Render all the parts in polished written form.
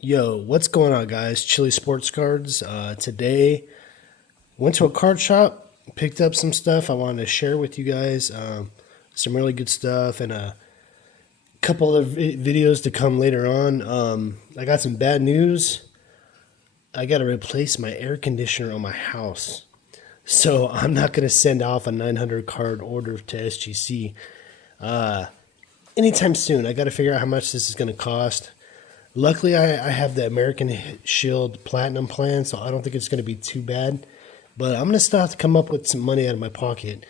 Yo, what's going on, guys? Chili Sports Cards. Today, went to a card shop, picked up some stuff I wanted to share with you guys. Some really good stuff, and a couple of videos to come later on. I got some bad news. I got to replace my air conditioner on my house. So I'm not going to send off a 900 card order to SGC anytime soon. I got to figure out how much this is going to cost. Luckily, I have the American Shield Platinum plan, so I don't think it's going to be too bad. But I'm going to still have to come up with some money out of my pocket.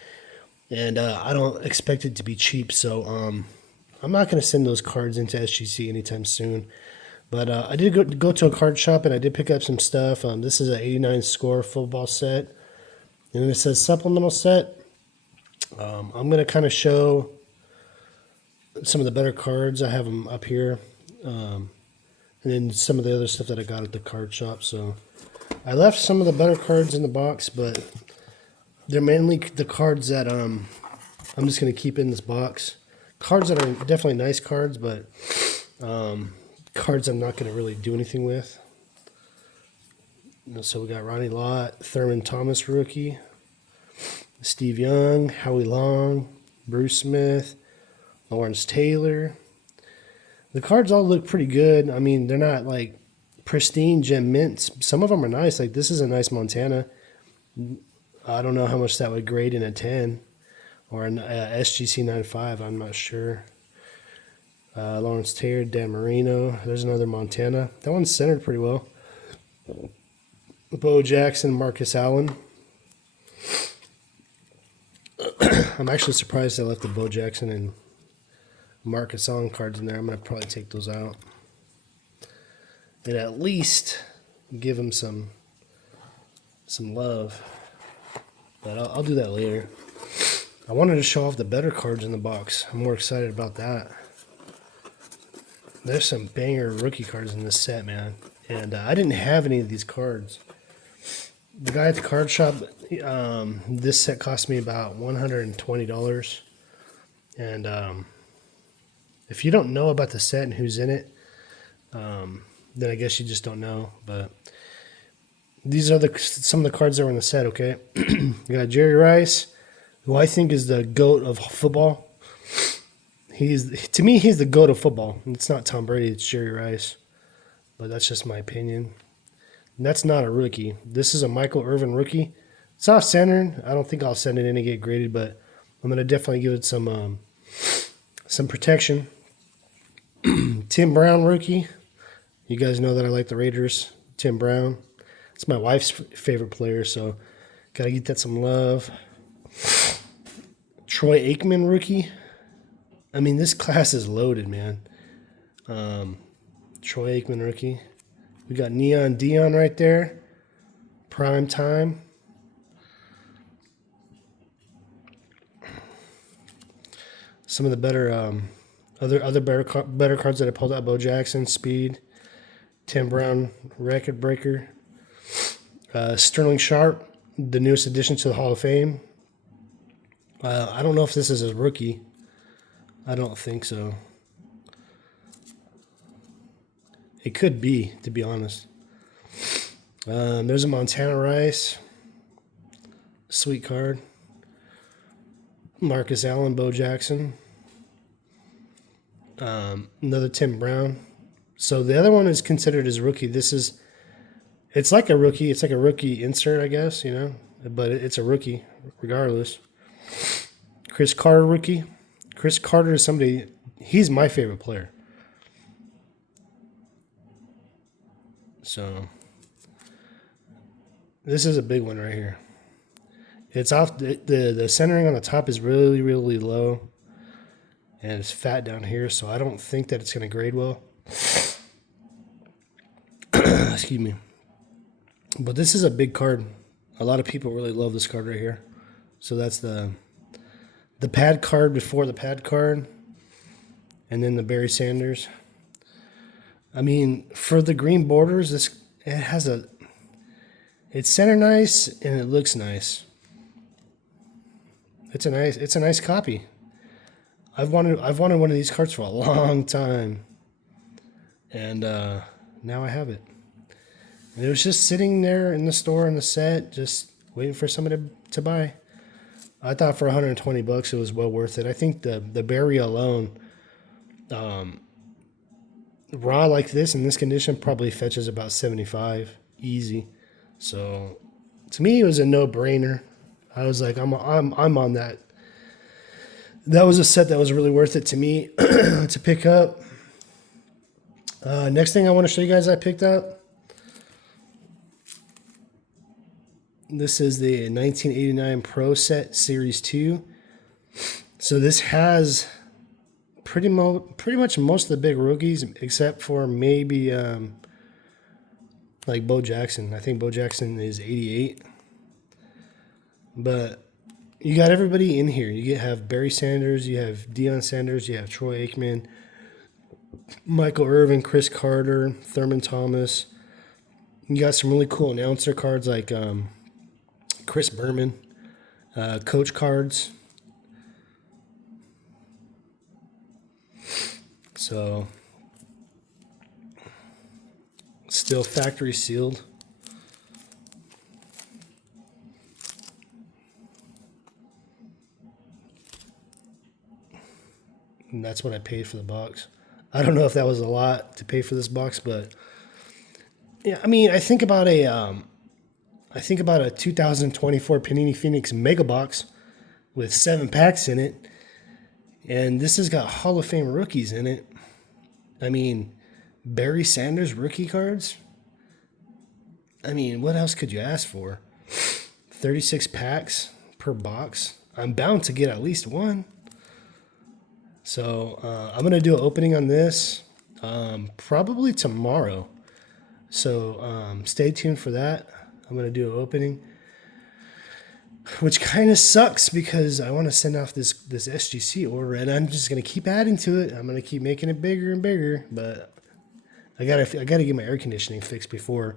And I don't expect it to be cheap, so I'm not going to send those cards into SGC anytime soon. But I did go to a card shop, and I did pick up some stuff. This is an 89 score football set. And then it says supplemental set. I'm going to kind of show some of the better cards. I have them up here. And then some of the other stuff that I got at the card shop. So I left some of the better cards in the box, but they're mainly the cards that I'm just going to keep in this box. Cards that are definitely nice cards, but cards I'm not going to really do anything with. So we got Ronnie Lott, Thurman Thomas rookie, Steve Young, Howie Long, Bruce Smith, Lawrence Taylor. The cards all look pretty good. I mean, they're not like pristine gem mints. Some of them are nice. Like this is a nice Montana. I don't know how much that would grade in a 10 or an SGC 95. I'm not sure. Lawrence Taylor, Dan Marino. There's another Montana. That one's centered pretty well. Bo Jackson, Marcus Allen. I'm actually surprised I left the Bo Jackson and Marcus Allen cards in there. I'm going to probably take those out. And at least give him some love. But I'll do that later. I wanted to show off the better cards in the box. I'm more excited about that. There's some banger rookie cards in this set, man. And I didn't have any of these cards. The guy at the card shop, this set cost me about $120. And if you don't know about the set and who's in it, then I guess you just don't know. But these are some of the cards that were in the set, okay? You got Jerry Rice, who I think is the GOAT of football. To me, he's the GOAT of football. It's not Tom Brady, it's Jerry Rice. But that's just my opinion. And that's not a rookie. This is a Michael Irvin rookie. It's off centered. I don't think I'll send it in and get graded, but I'm going to definitely give it some protection. Tim Brown rookie. You guys know that I like the Raiders. Tim Brown. It's my wife's favorite player, so got to get that some love. Troy Aikman rookie. I mean, this class is loaded, man. Troy Aikman rookie. We got Neon Dion right there. Prime time. Some of the better other better cards that I pulled out: Bo Jackson, Speed, Tim Brown, Record Breaker, Sterling Sharp, the newest addition to the Hall of Fame. I don't know if this is a rookie. I don't think so. It could be, to be honest. There's a Montana Rice. Sweet card. Marcus Allen, Bo Jackson. Another Tim Brown. So the other one is considered as rookie. It's like a rookie. It's like a rookie insert, I guess, but it's a rookie regardless. Chris Carter rookie. Chris Carter is somebody, he's my favorite player. So this is a big one right here. It's off, the centering on the top is really, really low. And it's fat down here, so I don't think that it's going to grade well. Excuse me. But this is a big card. A lot of people really love this card right here. So that's the pad card before the pad card. And then the Barry Sanders. I mean, for the green borders, it's center nice and it looks nice. It's a nice copy. I've wanted one of these cards for a long time. And now I have it. And it was just sitting there in the store in the set, just waiting for somebody to buy. I thought for 120 bucks it was well worth it. I think the Barry alone, raw like this in this condition, probably fetches about 75 easy. So to me, it was a no-brainer. I was like, I'm on that. That was a set that was really worth it to me to pick up. Next thing I want to show you guys I picked up. This is the 1989 Pro Set Series 2. So this has pretty much most of the big rookies, except for maybe like Bo Jackson. I think Bo Jackson is 88. But you got everybody in here. You have Barry Sanders, you have Deion Sanders, you have Troy Aikman, Michael Irvin, Chris Carter, Thurman Thomas. You got some really cool announcer cards like Chris Berman, coach cards. So, still factory sealed. And that's what I paid for the box. I don't know if that was a lot to pay for this box, but yeah, I mean, I think about a 2024 Panini Phoenix Mega Box with 7 packs in it, and this has got Hall of Fame rookies in it. I mean, Barry Sanders rookie cards. I mean, what else could you ask for? 36 packs per box. I'm bound to get at least one. So I'm going to do an opening on this probably tomorrow. So stay tuned for that. I'm going to do an opening, which kind of sucks because I want to send off this SGC order, and I'm just going to keep adding to it. I'm going to keep making it bigger and bigger, but I gotta get my air conditioning fixed before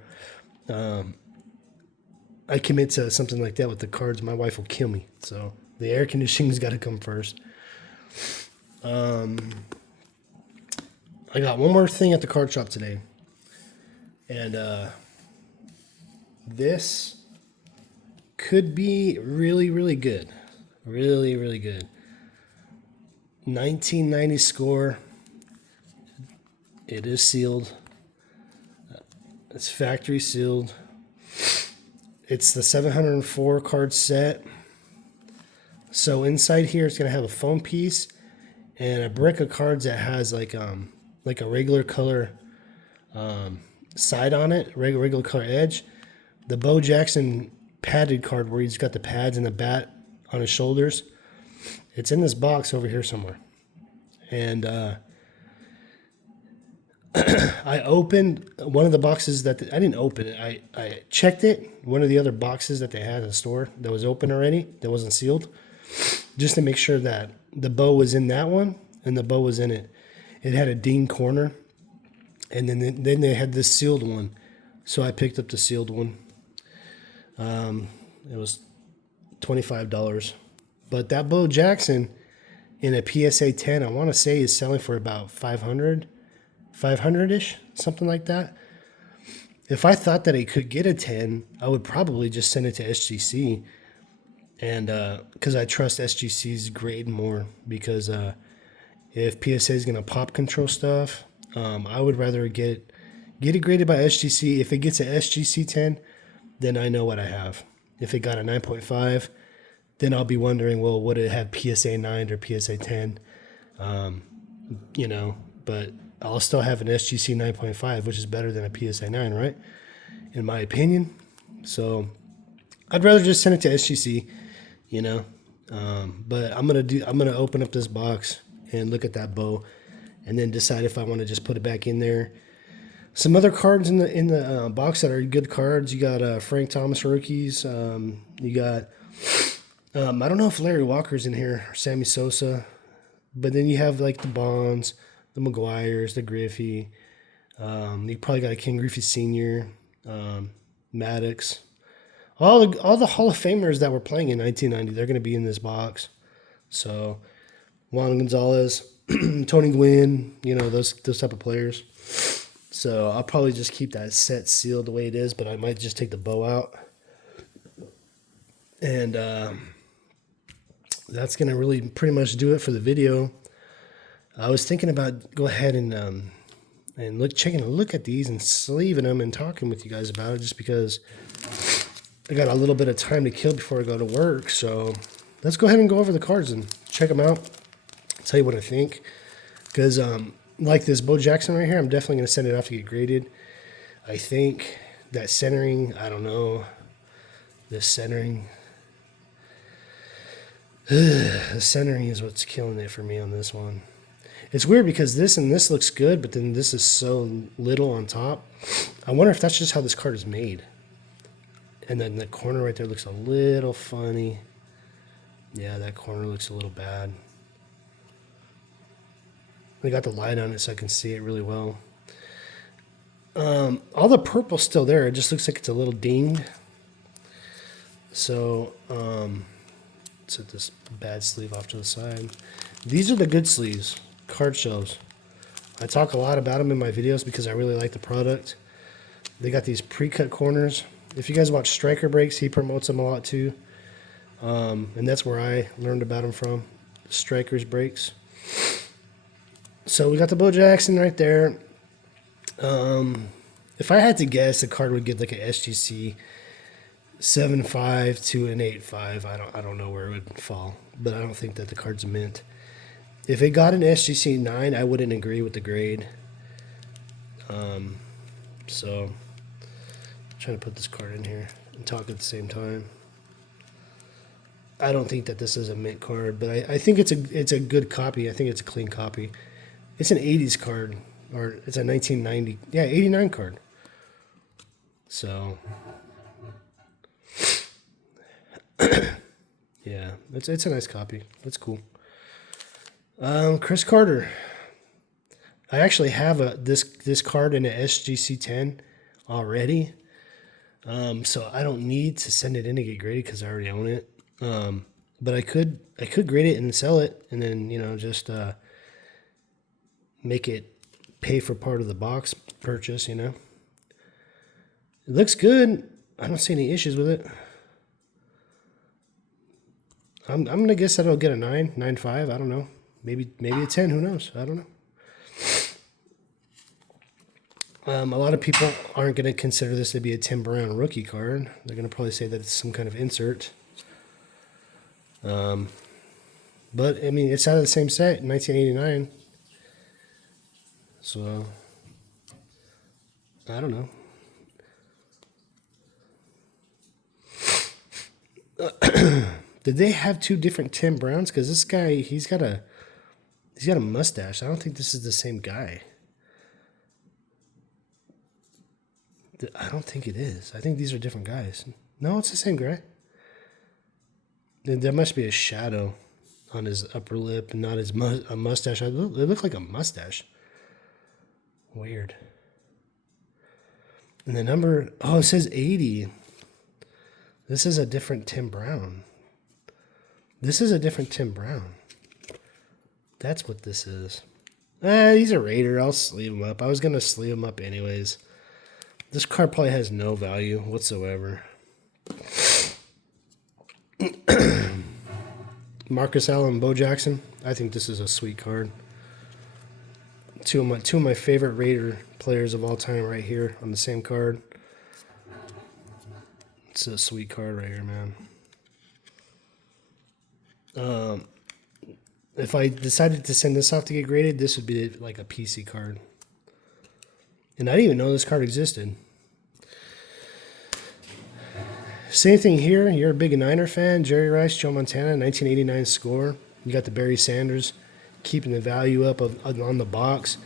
I commit to something like that with the cards. My wife will kill me. So the air conditioning's got to come first. I got one more thing at the card shop today, and this could be really, really good. Really, really good. 1990 score. It is sealed. It's factory sealed. It's the 704 card set. So inside here, it's gonna have a foam piece and a brick of cards that has like a regular color side on it, regular color edge. The Bo Jackson padded card where he's got the pads and the bat on his shoulders. It's in this box over here somewhere. And I opened one of the boxes that I didn't open it. I checked it. One of the other boxes that they had in the store that was open already, that wasn't sealed, just to make sure that the bow was in that one and the bow was in it. It had a ding corner, and then they had this sealed one. So I picked up the sealed one. It was $25. But that Bo Jackson in a PSA 10, I want to say is selling for about 500-ish, something like that. If I thought that I could get a 10, I would probably just send it to SGC. And because I trust SGC's grade more, because if PSA is going to pop control stuff, I would rather get it graded by SGC. If it gets a SGC 10, then I know what I have. If it got a 9.5, then I'll be wondering, well, would it have PSA 9 or PSA 10? But I'll still have an SGC 9.5, which is better than a PSA 9, right? In my opinion. So I'd rather just send it to SGC, But I'm gonna open up this box and look at that bow, and then decide if I want to just put it back in there. Some other cards in the box that are good cards. You got Frank Thomas rookies. You got I don't know if Larry Walker's in here or Sammy Sosa, but then you have like the Bonds, the McGuires, the Griffey. You probably got a Ken Griffey Sr., Maddox. All the Hall of Famers that were playing in 1990, they're going to be in this box. So Juan Gonzalez, Tony Gwynn, those type of players. So I'll probably just keep that set sealed the way it is, but I might just take the bow out. And that's going to really pretty much do it for the video. I was thinking about go ahead and taking a look at these and sleeving them and talking with you guys about it, just because I got a little bit of time to kill before I go to work. So let's go ahead and go over the cards and check them out. Tell you what I think. Because like this Bo Jackson right here, I'm definitely going to send it off to get graded. I think that centering, I don't know. This centering. The centering is what's killing it for me on this one. It's weird because this and this looks good, but then this is so little on top. I wonder if that's just how this card is made. And then the corner right there looks a little funny. Yeah, that corner looks a little bad. I got the light on it so I can see it really well. All the purple's still there. It just looks like it's a little dinged. So, set this bad sleeve off to the side. These are the good sleeves, card shells. I talk a lot about them in my videos because I really like the product. They got these pre-cut corners. If you guys watch Striker Breaks, he promotes them a lot too. And that's where I learned about them from, Striker's Breaks. So we got the Bo Jackson right there. If I had to guess, the card would get like a SGC 7.5 to an 8.5. I don't know where it would fall, but I don't think that the card's mint. If it got an SGC 9, I wouldn't agree with the grade. So I'm trying to put this card in here and talk at the same time. I don't think that this is a mint card, but I think it's a good copy. I think it's a clean copy. It's an 80s card, or it's a 1990, 89 card. So yeah, it's a nice copy. That's cool. Chris Carter. I actually have this card in an SGC 10 already. So I don't need to send it in to get graded because I already own it. But I could grade it and sell it, and then just make it pay for part of the box purchase. It looks good. I don't see any issues with it. I'm gonna guess that it'll get a 9.5. I don't know. Maybe a 10. Who knows? I don't know. A lot of people aren't going to consider this to be a Tim Brown rookie card. They're going to probably say that it's some kind of insert. But, I mean, it's out of the same set, 1989. So, I don't know. Did they have two different Tim Browns? Because this guy, he's got a mustache. I don't think this is the same guy. I don't think it is. I think these are different guys. No, it's the same guy. There must be a shadow on his upper lip and not a mustache. It looked like a mustache. Weird. And the number, it says 80. This is a different Tim Brown. This is a different Tim Brown. That's what this is. He's a Raider. I'll sleeve him up. I was going to sleeve him up anyways. This card probably has no value whatsoever. Marcus Allen, Bo Jackson. I think this is a sweet card. Two of my favorite Raider players of all time right here on the same card. It's a sweet card right here, man. If I decided to send this off to get graded, this would be like a PC card. And I didn't even know this card existed. Same thing here. You're a big Niner fan. Jerry Rice, Joe Montana, 1989 score. You got the Barry Sanders keeping the value up on the box.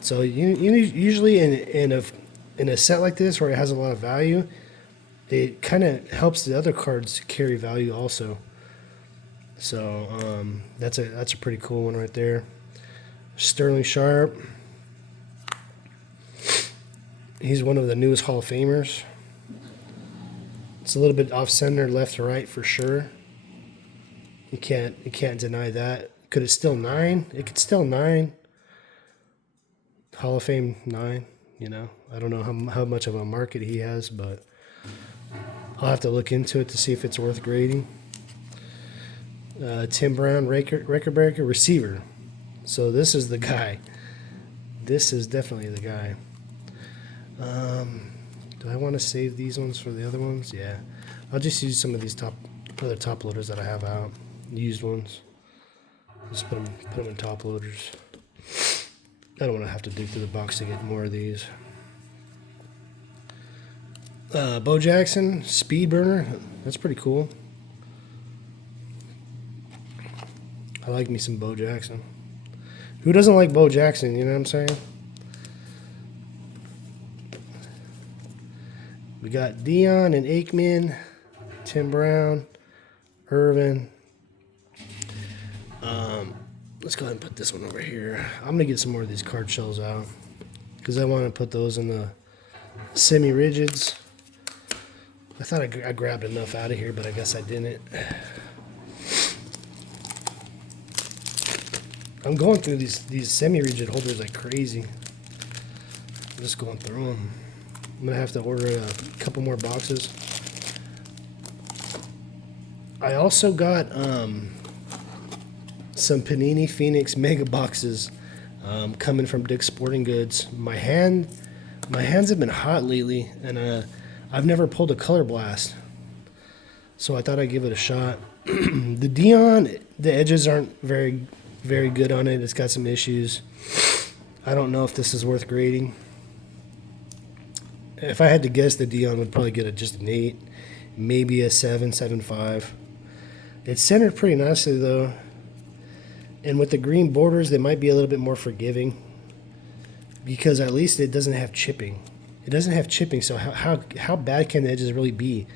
So you usually in a set like this where it has a lot of value, it kind of helps the other cards carry value also. So that's a pretty cool one right there. Sterling Sharp. He's one of the newest Hall of Famers. It's a little bit off center, left to right for sure. You can't deny that. Could it still 9? It could still 9. Hall of Fame 9. You know, I don't know how much of a market he has, but I'll have to look into it to see if it's worth grading. Tim Brown, record breaker, receiver. So this is the guy. This is definitely the guy. Do I want to save these ones for the other ones? Yeah. I'll just use some of these other top loaders that I have out. Used ones. Just put them in top loaders. I don't want to have to dig through the box to get more of these. Bo Jackson, speed burner. That's pretty cool. I like me some Bo Jackson. Who doesn't like Bo Jackson, you know what I'm saying? We got Dion and Aikman, Tim Brown, Irvin. Let's go ahead and put this one over here. I'm going to get some more of these card shells out because I want to put those in the semi-rigids. I thought I grabbed enough out of here, but I guess I didn't. I'm going through these semi-rigid holders like crazy. I'm just going through them. I'm going to have to order a couple more boxes. I also got some Panini Phoenix mega boxes coming from Dick's Sporting Goods. My hands have been hot lately, and I've never pulled a Color Blast, so I thought I'd give it a shot. The Dion, the edges aren't very good on it. It's got some issues. I don't know if this is worth grading. If I had to guess, the Dion would probably get just an 8, maybe a 7.5. It's centered pretty nicely though, and with the green borders, they might be a little bit more forgiving because at least it doesn't have chipping. It doesn't have chipping, so how bad can the edges really be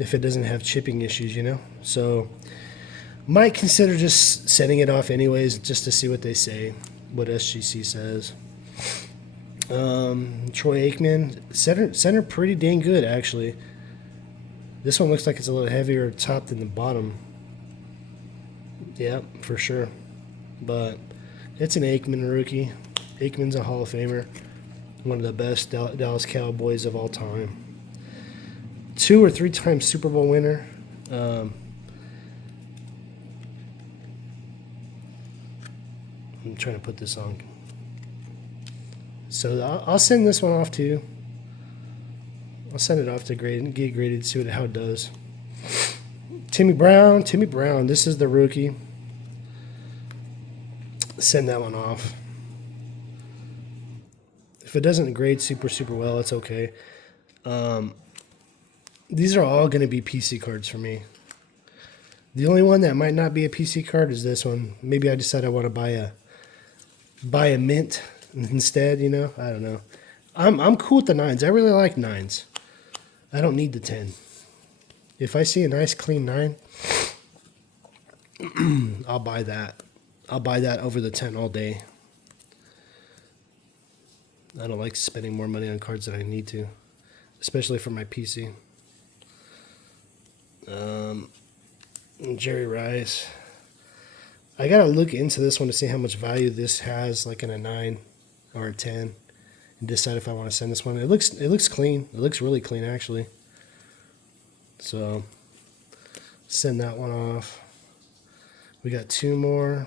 if it doesn't have chipping issues, you know? So might consider just setting it off anyways, just to see what they say, what SGC says. Troy Aikman, center pretty dang good actually. This one looks like it's a little heavier top than the bottom. Yeah, for sure. But it's an Aikman rookie. Aikman's a Hall of Famer. One of the best Dallas Cowboys of all time. 2 or 3 times Super Bowl winner. I'm trying to put this on. So I'll send this one off too. I'll send it off to get graded, see how it does. Timmy Brown. This is the rookie. Send that one off. If it doesn't grade super well, it's okay. These are all going to be PC cards for me. The only one that might not be a PC card is this one. Maybe I decide I want to buy a mint instead, you know? I don't know. I'm cool with the 9s. I really like 9s. I don't need the 10. If I see a nice clean 9, I'll buy that. I'll buy that over the 10 all day. I don't like spending more money on cards than I need to, especially for my PC. Jerry Rice. I gotta look into this one to see how much value this has, like in a 9 or a 10, and decide if I want to send this one. It looks clean. It looks really clean actually. So send that one off. We got 2 more,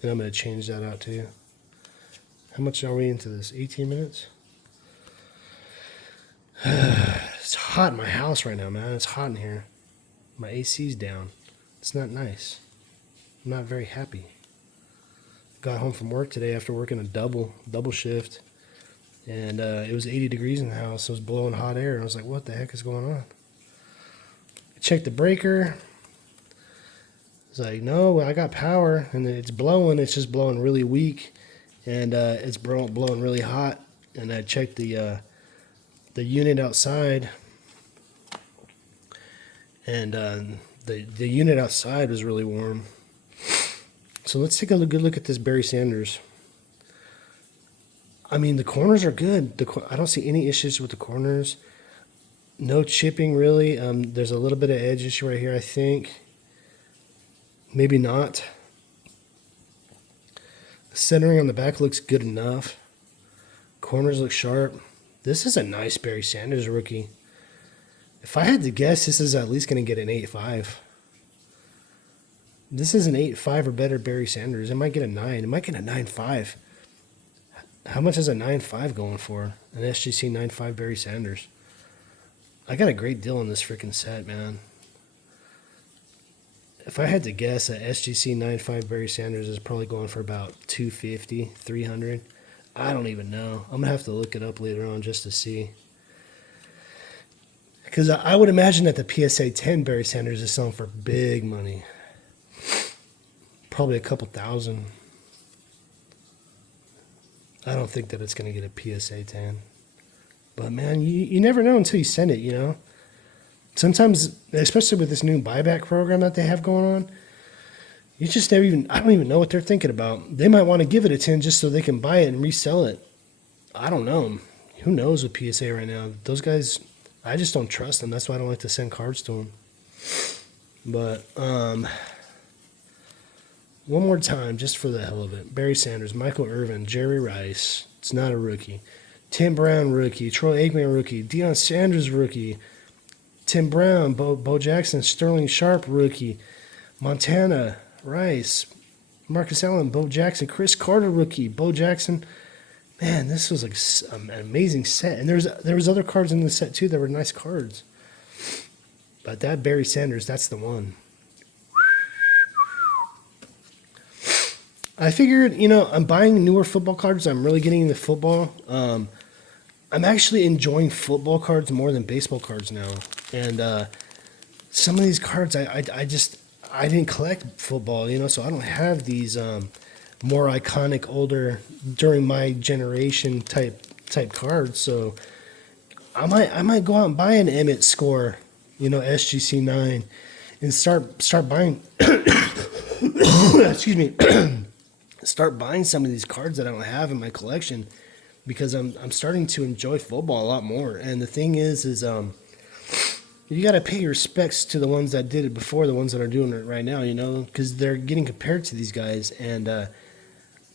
and I'm gonna change that out too. How much are we into this? 18 minutes? It's hot in my house right now, man. It's hot in here. My AC's down. It's not nice. I'm not very happy. Got home from work today after working a double shift, and it was 80 degrees in the house. It was blowing hot air. I was like, what the heck is going on? I checked the breaker. It's like, no, I got power, and it's blowing. It's just blowing really weak, and it's blowing really hot. And I checked the unit outside, and the unit outside was really warm. So let's take a good look at this Barry Sanders. I mean, the corners are good. I don't see any issues with the corners. No chipping, really. There's a little bit of edge issue right here, I think. Maybe not. The centering on the back looks good enough. Corners look sharp. This is a nice Barry Sanders rookie. If I had to guess, this is at least going to get an 8.5. This is an 8.5 or better Barry Sanders. It might get a 9. It might get a 9.5. How much is a 9.5 going for? An SGC 9.5 Barry Sanders. I got a great deal on this freaking set, man. If I had to guess, a SGC 9.5 Barry Sanders is probably going for about 250, 300. I don't even know. I'm going to have to look it up later on just to see. Because I would imagine that the PSA 10 Barry Sanders is selling for big money. Probably a couple thousand. I don't think that it's going to get a PSA 10. But, man, you never know until you send it, you know. Sometimes, especially with this new buyback program that they have going on, you just never even, I don't even know what they're thinking about. They might want to give it a 10 just so they can buy it and resell it. I don't know. Who knows with PSA right now? Those guys, I just don't trust them. That's why I don't like to send cards to them. But, one more time, just for the hell of it. Barry Sanders, Michael Irvin, Jerry Rice. It's not a rookie. Tim Brown, rookie. Troy Aikman, rookie. Deion Sanders, rookie. Tim Brown, Bo Jackson, Sterling Sharp, rookie. Montana, Rice. Marcus Allen, Bo Jackson. Chris Carter, rookie. Bo Jackson. Man, this was like an amazing set. And there was other cards in the set, too, that were nice cards. But that Barry Sanders, that's the one. I figured, you know, I'm buying newer football cards. I'm really getting into football. I'm actually enjoying football cards more than baseball cards now. And some of these cards, I didn't collect football, you know, so I don't have these more iconic, older, during my generation type cards. So I might go out and buy an Emmett Score, you know, SGC 9, and start buying. Excuse me. Start buying some of these cards that I don't have in my collection, because I'm starting to enjoy football a lot more. And the thing is you got to pay your respects to the ones that did it before, the ones that are doing it right now, you know, because they're getting compared to these guys. And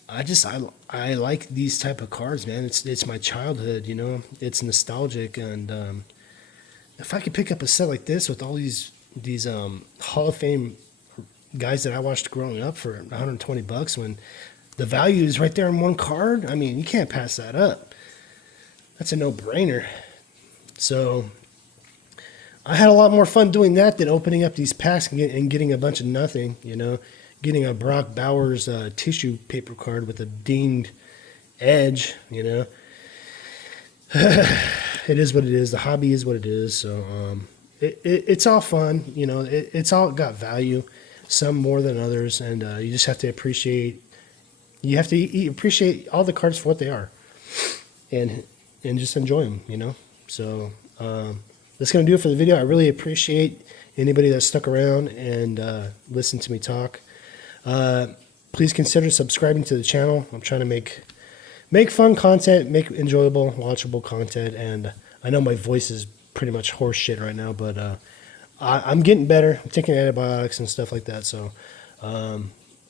I like these type of cards, man. It's my childhood, you know. It's nostalgic. And if I could pick up a set like this with all these Hall of Fame guys that I watched growing up for $120, when the value is right there in one card, I mean, you can't pass that up. That's a no-brainer. So I had a lot more fun doing that than opening up these packs and getting a bunch of nothing, you know, getting a Brock Bowers tissue paper card with a dinged edge, you know. It is what it is. The hobby is what it is. So it's all fun, you know. It's all got value. Some more than others, and you just have to appreciate. You have to appreciate all the cards for what they are, and just enjoy them, you know. So that's gonna do it for the video. I really appreciate anybody that stuck around and listened to me talk. Please consider subscribing to the channel. I'm trying to make fun content, make enjoyable, watchable content, and I know my voice is pretty much horse shit right now, but I'm getting better. I'm taking antibiotics and stuff like that. So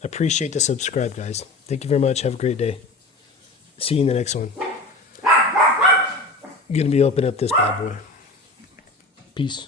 appreciate the subscribe, guys. Thank you very much. Have a great day. See you in the next one. Going to be opening up this bad boy. Peace.